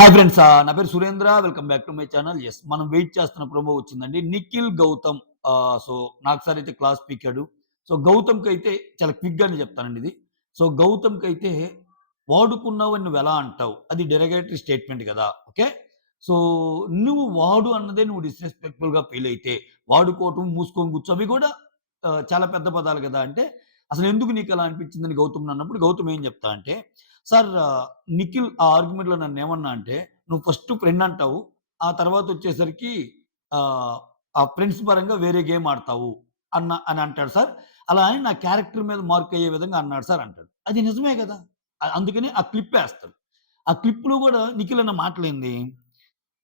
Hi friends, నా పేరు Surendra. Welcome back to my channel. మనం వెయిట్ చేస్తున్న ప్రోమో వచ్చిందండి. నిఖిల్ గౌతమ్. సో నాకు సార్ అయితే క్లాస్ పీకాడు. సో గౌతమ్‌కైతే చాలా క్విక్‌గానే చెప్తానండి ఇది. సో గౌతమ్‌కైతే వాడుకున్నావని నువ్వెలా అంటావు? అది డెరగేటరీ స్టేట్మెంట్ గదా! ఓకే. సో నువ్వు వాడు అన్నదే నువ్వు డిస్‌రెస్పెక్ట్‌ఫుల్‌గా ఫీల్ అయితే, వాడుకోవటం, మూసుకొని కూర్చో అవి కూడా చాలా పెద్ద పదాలు గదా! అంటే అసలెందుకు నీకలా అనిపించిందని గౌతమ్‌ని అన్నప్పుడు గౌతమ్ ఏం చెప్తా అంటే, సార్ నిఖిల్ ఆ ఆర్గ్యుమెంట్‌లో నన్నేమన్నా అంటే, "నువ్వు ఫస్ట్ ఫ్రెండ్ అంటావు. ఆ తర్వాతొచ్చేసరికి ఆ ఫ్రెండ్స్ పరంగా వేరే గేమ్ ఆడతావు" అని అంటాడు సార్. అలా అని నా క్యారెక్టర్ మీద మార్క్ అయ్యే విధంగా అన్నాడు సార్ అంటాడు. అది నిజమే గదా! అందుకని ఆ క్లిప్ ఏస్తాడు. ఆ క్లిప్‌లో గూడా నిఖిల్ అన్న మాటలేంది,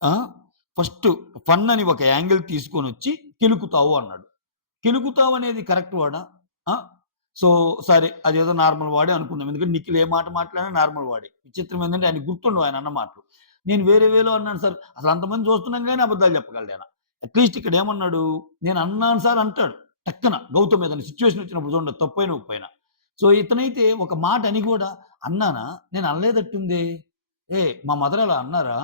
ఆ! ఫస్ట్ ఫన్ అని ఒక యాంగిల్ తీసుకొనొచ్చి కెలుకుతావు అన్నాడు. కెలుకుతావనేది కరెక్ట్ వర్డా? ఆ! సో, సరే అదేదో నార్మల్ వాడే అనుకుందాం. ఎందుకంటే నిఖిల్ ఏ మాట మాట్లాడినా నార్మల్ వాడే. విచిత్రం ఏందంటే ఆయనకి గుర్తుండవు ఆయన అన్న మాటలు. నేను వేరే వేలో అన్నాను సార్. అసలు అంతమంది చూస్తున్నాం గాని అబద్ధాలు చెప్పగలడాయన. అట్‌లీస్ట్ ఇక్కడ ఏమన్నాడు? నేను అన్నాను సార్ అంటాడు. టక్కన గౌతమ్ ఏదైనా సిట్యుయేషన్ వచ్చినప్పుడు చూడండి తప్పైనా, ఒప్పైనా. సో, ఇతనైతే ఒక మాట అని గూడా అన్నానా? నేను అనలేదట్టుందే. మా మదర్ అలా అన్నారా?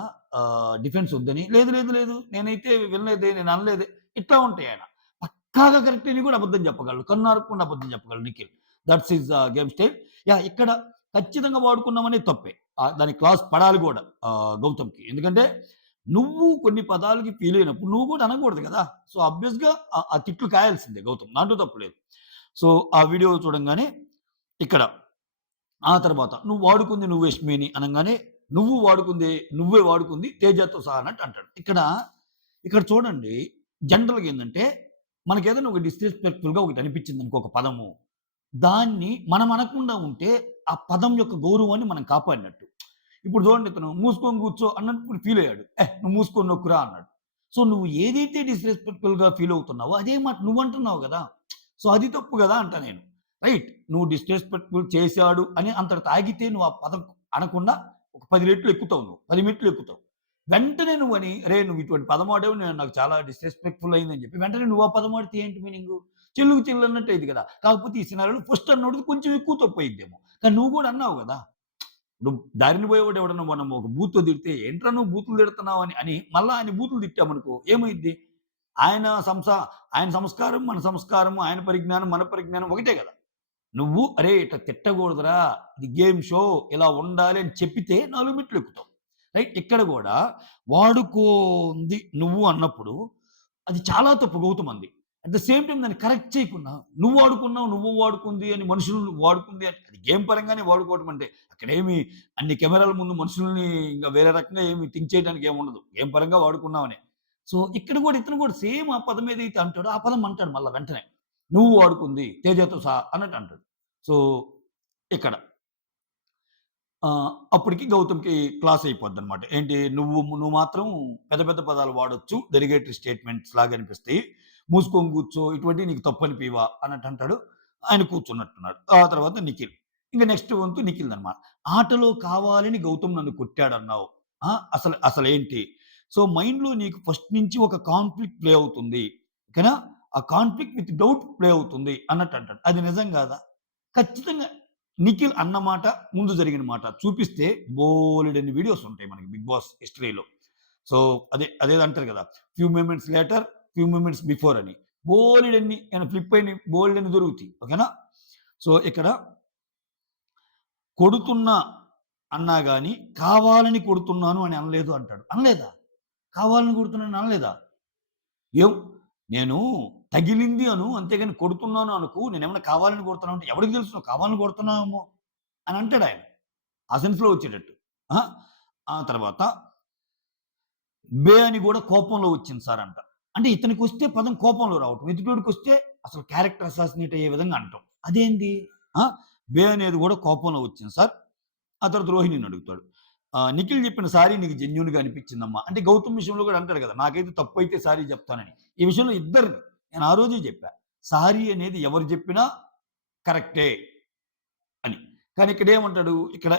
డిఫెన్స్ వద్దని. లేదు, లేదు, లేదు. నేనైతే వినలేదే. నేను అనలేదే. ఇట్లా ఉంటాయి ఆయన. పక్కాగా కరెక్ట్ అని కూడా అబద్ధం చెప్పగలడు. కన్నార్పకుండా అబద్ధం చెప్పగలడు Nikhil. That's his game style. ఇక్కడ ఖచ్చితంగా వాడుకున్నామనేది తప్పే. దానికి క్లాస్ పడాలి గూడా గౌతమ్‌కి. ఎందుకంటే నువ్వు కొన్ని పదాలకి ఫీల్ అయినప్పుడు నువ్వు కూడా అనకూడదు గదా! సో, ఆబ్వియస్‌గా ఆ తిట్లు కాయాల్సిందే గౌతమ్. దాంట్లో తప్పు లేదు. సో, ఆ వీడియో చూడంగానే ఇక్కడ ఆ తర్వాత "నువ్వు వాడుకుంది నువ్వు యష్మిని" అనంగానే నువ్వు వాడుకుంది నువ్వే వాడుకుంది తేజతో సహా అన్నట్టు అంటాడు. ఇక్కడ చూడండి, జనరల్‌గా ఏందంటే మనకేదైనా ఒక డిస్‌రెస్పెక్ట్‌ఫుల్‌గా ఒకటి అనిపించిందనుకో ఒక పదము. దాన్ని మనం అనకుండా ఉంటే ఆ పదం యొక్క గౌరవాన్ని మనం కాపాడినట్టు. ఇప్పుడు చూడండి, ఇతను "మూసుకొని కూర్చో" అన్నప్పుడు ఫీల్ అయ్యాడు. నువ్వు మూసుకొని నొక్కురా" అన్నాడు. సో, నువ్వు ఏదైతే డిస్‌రెస్పెక్ట్‌ఫుల్‌గా ఫీల్ అవుతున్నావో అదే మాట నువ్వంటున్నావు గదా! సో, అది తప్పు గదా! అంటా నేను. రైట్. నువ్వు డిస్‌రెస్పెక్ట్‌ఫుల్ చేశాడు అని అంతటితో ఆగితే నువ్వు ఆ పదం అనకుండా ఒక 10 రెట్లు ఎక్కుతావు నువ్వు. 10 మెట్లు ఎక్కుతావు. వెంటనే నువ్వని, "అరేయ్! నువ్వు ఇటువంటి పదం వాడావు. నాకు చాలా డిస్‌రెస్పెక్ట్‌ఫుల్ అయిందని" చెప్పి వెంటనే నువ్వు ఆ పదం వాడితే ఏంటి మీనింగు? చెల్లుకి చెల్లు అన్నట్టు అయింది కదా! కాకపోతే ఈ సినారియోలో ఫస్ట్ అన్నోడిది కొంచెం ఎక్కువ తప్పయిద్దేమో. కానీ నువ్వు గూడా అన్నావు గదా! ఇప్పుడు దారిన పోయేవాడు ఎవడన్నా మనం ఒక బూత్‌తో తిడితే, "ఏంట్రా నువ్వు బూతులు తిడుతున్నావు" అని మళ్ళా ఆయన బూతులు తిట్టామనుకో ఏమైద్ది? ఆయన సంసా ఆయన సంస్కారం, మన సంస్కారం, ఆయన పరిజ్ఞానం, మన పరిజ్ఞానం ఒకటే గదా! నువ్వు "అరేయ్! ఇట్లా తిట్టకూడదురా! ఇది గేమ్ షో. ఇలా ఉండాలి" అని చెప్పితే 4 మెట్లు ఎక్కుతావు. రైట్. ఇక్కడ గూడా వాడుకోంది నువ్వు అన్నప్పుడు అది చాలా తప్పు గౌతమంది. అట్ ద సేమ్ టైమ్ దాన్ని కరెక్ట్ చేయకుండా నువ్వు వాడుకున్నావు, నువ్వు వాడుకుంది అని మనుషులను వాడుకుంది అని అది గేమ్ పరంగానే వాడుకోవడం అంటే అక్కడేమి అన్ని కెమెరాల ముందు మనుషుల్ని ఇంక వేరే రకంగా ఏమి థింక్ చేయడానికి ఏముండదు. గేమ్ పరంగా వాడుకున్నామనే. సో, ఇక్కడ గూడా ఇతను గూడా సేమ్ ఆ పదం ఏదైతే అంటాడో ఆ పదం అంటాడు మళ్ళా వెంటనే. నువ్వు వాడుకుంది తేజతో సహా అన్నట్టు అంటాడు. సో, ఇక్కడ అప్పటికి గౌతమ్‌కి క్లాస్ అయిపోద్దనమాట. ఏంటి నువ్వు మాత్రం పెద్ద పెద్ద పదాలు వాడొచ్చు. డెరిగేటరీ స్టేట్మెంట్స్ లాగా అనిపిస్తాయి. మూసుకొని కూర్చో ఇటువంటివి నీకు తప్పనిపియవా అన్నట్టు అంటాడు. ఆయన కూర్చున్నట్టున్నాడు. ఆ తర్వాత నిఖిల్. ఇంక నెక్స్ట్ వంతు నిఖిల్‌దనమాట. ఆటలో కావాలని గౌతమ్ నన్ను కొట్టాడన్నావు. అసలేంటి? సో, మైండ్‌లో నీకు ఫస్ట్ నుంచి ఒక కాన్‌ఫ్లిక్ట్ ప్లే అవుతుంది. ఓకేనా? ఆ కాన్‌ఫ్లిక్ట్ విత్ డౌట్ ప్లే అవుతుంది అన్నట్టు అంటాడు. అది నిజం గాదా? ఖచ్చితంగా నిఖిల్ అన్న మాట, ముందు జరిగిన మాట చూపిస్తే బోలెడన్ని వీడియోస్ ఉంటాయి మనకి 'బిగ్ బాస్' హిస్టరీలో. సో, అదేదో అంటారు కదా! Few moments later, few moments before అని. బోలెడన్ని ఆయన ఫ్లిప్ అయినయి బోలెడన్ని దొరుకుతాయి. ఓకేనా? సో, ఇక్కడ కొడుతున్నా అన్నా గాని, కావాలని కొడుతున్నాను అని అనలేదు అంటాడు. అనలేదా? కావాలని కొడుతున్నానని అనలేదా? ఏం నేను తగిలింది అను, అంతేగాని కొడుతున్నాను అనకు. నేనేమన్నా కావాలని కొడుతున్నాను అంటే ఎవడికి తెలుసు నువ్వు కావాలని కొడుతున్నావేమో అని అంటాడాయన. ఆ సెన్స్‌లో వచ్చేటట్టు. ఆ! ఆ తర్వాత అని గూడా కోపంలో వచ్చింది సార్ అంట. అంటే ఇతనికొస్తే పదం కోపంలో రావటం. ఎదుటోడికొస్తే అసలు క్యారెక్టర్ అసాసినేట్ అయ్యే విధంగా అనటం. అదేంది? ఆ! అనేది గూడా కోపంలో వచ్చింది సార్. ఆ తర్వాత రోహిణిని అడుగుతాడు. నిఖిల్ చెప్పిన సారీ నీకు జెన్యూన్‌గా అనిపించిందమ్మా. అంటే గౌతమ్ విషయంలో గూడా అంటాడు గదా! నాకైతే తప్పైతే సారీ చెప్తానని. ఈ విషయంలో ఇద్దరిని నేను ఆ రోజే చెప్పా. సారీ అనేది ఎవరు చెప్పినా కరెక్టే అని. కానీ ఇక్కడేమంటాడు? ఇక్కడ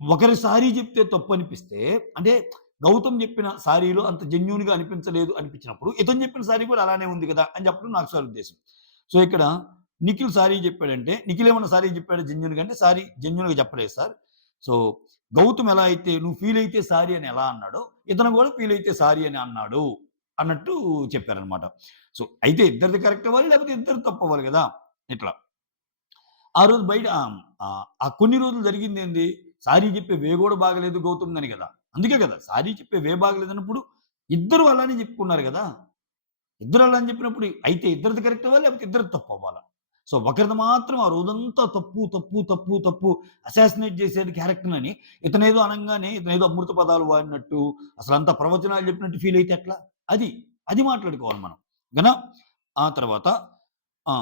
ఒకరి సారీ చెప్తే తప్పనిపిస్తే, అంటే గౌతమ్ చెప్పిన సారీలో అంత జెన్యూన్‌గా అనిపించలేదు అనిపించినప్పుడు, ఇతను చెప్పిన సారీ కూడా అలానే ఉంది గదా! అని చెప్పడం నాకు సార్ ఉద్దేశ్యం. సో, ఇక్కడ నిఖిల్ సారీ చెప్పాడంటే, నిఖిల్ ఏమన్నా సారీ చెప్పాడా జెన్యూన్‌గా అంటే, సారీ జెన్యూన్‌గా చెప్పలేదు సార్. సో, గౌతమ్ ఎలా అయితే నువ్వు ఫీల్ అయితే సారీ అని ఎలా అన్నాడో, ఇతను కూడా ఫీల్ అయితే సారీ అని అన్నాడు అన్నట్టు చెప్పారనమాట. సో, అయితే ఇద్దరిది కరెక్ట్ అవ్వాలి, లేకపోతే ఇద్దరిది తప్పవ్వాలి గదా! ఇట్లా. ఆ రోజు బయట ఆ కొన్ని రోజులు జరిగిందేంది? సారీ చెప్పే వే గూడా బాగాలేదు గౌతమ్‌దని గదా! అందుకే గదా! సారీ చెప్పే వే బాగాలేదన్నప్పుడు ఇద్దరు అలానే చెప్పుకున్నారు గదా! ఇద్దరు అలా అని చెప్పినప్పుడు అయితే ఇద్దరిది కరెక్ట్ అవ్వాలి, లేకపోతే ఇద్దరిది తప్పవ్వాలా? సో, ఒకరిది మాత్రం ఆ రోజంతా తప్పు, తప్పు, తప్పు, తప్పు అసాసినేట్ చేసేది క్యారెక్టర్‌నని ఇతనేదో అనంగానే ఇతనేదో అమృత పదాలు వాడినట్టు, అసలంతా ప్రవచనాలు చెప్పినట్టు ఫీల్ అయితే ఎట్లా? అది. అది మాట్లాడుకోవాలి మనం. ఓకేనా? ఆ తర్వాత ఆ!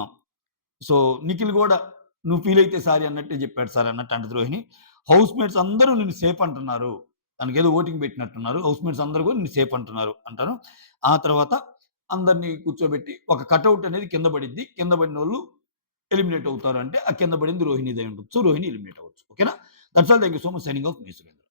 సో, నిఖిల్ గూడా "నువ్వు ఫీల్ అయితే సారీ" అన్నట్టే జెప్పాడు సార్ అన్నట్టు అంటది రోహిణి. హౌస్ మేట్స్ అందరూ నిన్ను సేఫ్ అంటున్నారు. తనకేదో ఓటింగ్ పెట్టినట్టున్నారు. హౌస్ మేట్స్ అందరూ గూడా నిన్ను సేఫ్ అంటున్నారు అంటాను. ఆ తర్వాత అందరిని కూర్చోబెట్టి ఒక కటౌట్ అనేది కింద పడిద్ది. కింద పడినోళ్ళు ఎలిమినేట్ అవుతారు అంటే, ఆ కింద పడింది రోహిణిదై ఉంటుంది. సో, రోహిణి ఎలిమినేట్ అవ్వచ్చు. ఓకేనా? That's all. Thank you so much. Signing off me Surendra.